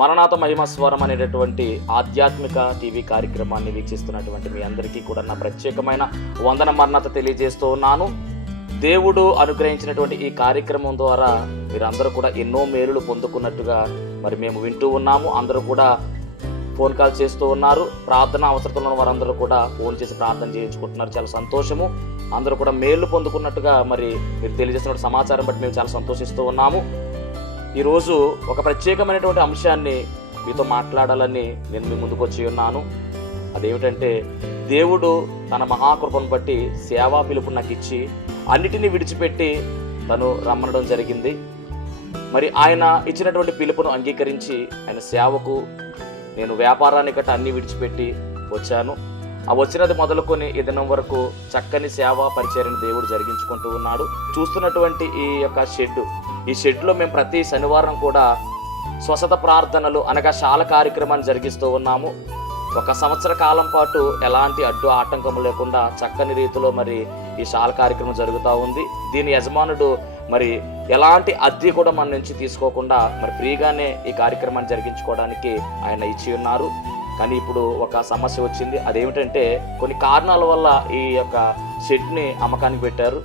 మరణాత మహిమస్వరం అనేటటువంటి ఆధ్యాత్మిక టీవీ కార్యక్రమాన్ని వీక్షిస్తున్నటువంటి మీ అందరికీ కూడా నా ప్రత్యేకమైన వందన మరణాత తెలియజేస్తూ ఉన్నాను. దేవుడు అనుగ్రహించినటువంటి ఈ కార్యక్రమం ద్వారా మీరందరూ కూడా ఎన్నో మేలులు పొందుకున్నట్టుగా మరి మేము వింటూ ఉన్నాము. అందరూ కూడా ఫోన్ కాల్ చేస్తూ ఉన్నారు. ప్రార్థన అవసరతలో ఉన్న వారందరూ కూడా ఫోన్ చేసి ప్రార్థన చేయించుకుంటున్నారు. చాలా సంతోషము. అందరూ కూడా మేలు పొందుకున్నట్టుగా మరి మీరు తెలియజేస్తున్న సమాచారం బట్టి మేము చాలా సంతోషిస్తూ ఉన్నాము. ఈరోజు ఒక ప్రత్యేకమైనటువంటి అంశాన్ని మీతో మాట్లాడాలని నేను మీ ముందుకు వచ్చి ఉన్నాను. అదేమిటంటే, దేవుడు తన మహాకృపను బట్టి సేవా పిలుపు నాకు ఇచ్చి అన్నిటినీ విడిచిపెట్టి తను రమ్మనడం జరిగింది. మరి ఆయన ఇచ్చినటువంటి పిలుపును అంగీకరించి ఆయన సేవకు నేను వ్యాపారాన్ని గట్ట అన్నీ విడిచిపెట్టి వచ్చాను. ఆ వచ్చినది మొదలుకొని ఈ దినం వరకు చక్కని సేవా పరిచర్యను దేవుడు జరిగించుకుంటూ ఉన్నాడు. చూస్తున్నటువంటి ఈ యొక్క ఈ షెడ్లో మేము ప్రతి శనివారం కూడా స్వస్థత ప్రార్థనలు అనగా శాల కార్యక్రమాన్ని జరిగిస్తూ ఉన్నాము. 1 సంవత్సర కాలం పాటు ఎలాంటి అడ్డు ఆటంకం లేకుండా చక్కని రీతిలో మరి ఈ శాల కార్యక్రమం జరుగుతూ ఉంది. దీని యజమానుడు మరి ఎలాంటి అద్దె కూడా మన నుంచి తీసుకోకుండా మరి ఫ్రీగానే ఈ కార్యక్రమాన్ని జరిగించుకోవడానికి ఆయన ఇచ్చి ఉన్నారు. కానీ ఇప్పుడు ఒక సమస్య వచ్చింది. అదేమిటంటే, కొన్ని కారణాల వల్ల ఈ యొక్క షెడ్ని అమ్మకానికి పెట్టారు.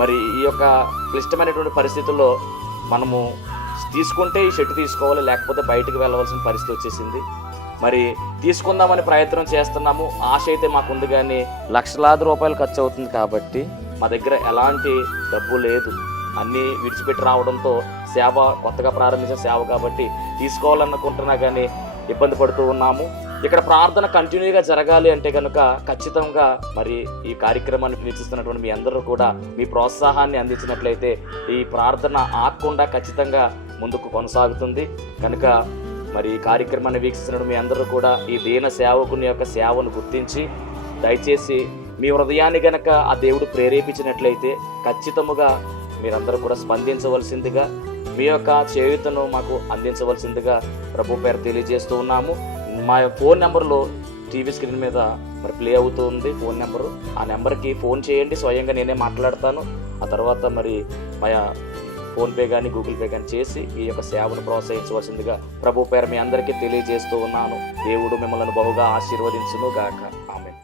మరి ఈ యొక్క క్లిష్టమైనటువంటి పరిస్థితుల్లో మనము తీసుకుంటే ఈ షెడ్ తీసుకోవాలి, లేకపోతే బయటకు వెళ్ళవలసిన పరిస్థితి వచ్చేసింది. మరి తీసుకుందామని ప్రయత్నం చేస్తున్నాము. ఆశ అయితే మాకుంది, కానీ లక్షలాది రూపాయలు ఖర్చు అవుతుంది. కాబట్టి మా దగ్గర ఎలాంటి డబ్బు లేదు. అన్నీ విడిచిపెట్టి రావడంతో సేవ కొత్తగా ప్రారంభించిన సేవ కాబట్టి తీసుకోవాలనుకుంటున్నా కానీ ఇబ్బంది పడుతూ ఉన్నాము. ఇక్కడ ప్రార్థన కంటిన్యూగా జరగాలి అంటే కనుక ఖచ్చితంగా మరి ఈ కార్యక్రమాన్ని వీక్షిస్తున్నటువంటి మీ అందరూ కూడా మీ ప్రోత్సాహాన్ని అందించినట్లయితే ఈ ప్రార్థన ఆగకుండా ఖచ్చితంగా ముందుకు కొనసాగుతుంది. కనుక మరి ఈ కార్యక్రమాన్ని వీక్షిస్తున్న మీ అందరూ కూడా ఈ దీన సేవకుని యొక్క సేవను గుర్తించి దయచేసి మీ హృదయాన్ని గనక ఆ దేవుడు ప్రేరేపించినట్లయితే ఖచ్చితముగా మీరందరూ కూడా స్పందించవలసిందిగా, మీ యొక్క చేయూతను మాకు అందించవలసిందిగా ప్రభు పేరు తెలియజేస్తూ ఉన్నాము. మా ఫోన్ నెంబర్లో టీవీ స్క్రీన్ మీద మరి ప్లే అవుతూ ఉంది ఫోన్ నెంబరు. ఆ నెంబర్కి ఫోన్ చేయండి. స్వయంగా నేనే మాట్లాడతాను. ఆ తర్వాత మరి మా ఫోన్పే కానీ గూగుల్ పే కానీ చేసి ఈ యొక్క సేవను ప్రోత్సహించవలసిందిగా ప్రభు పేరు మీ అందరికీ తెలియజేస్తూ ఉన్నాను. దేవుడు మిమ్మల్ని బహుగా ఆశీర్వదించును గాక.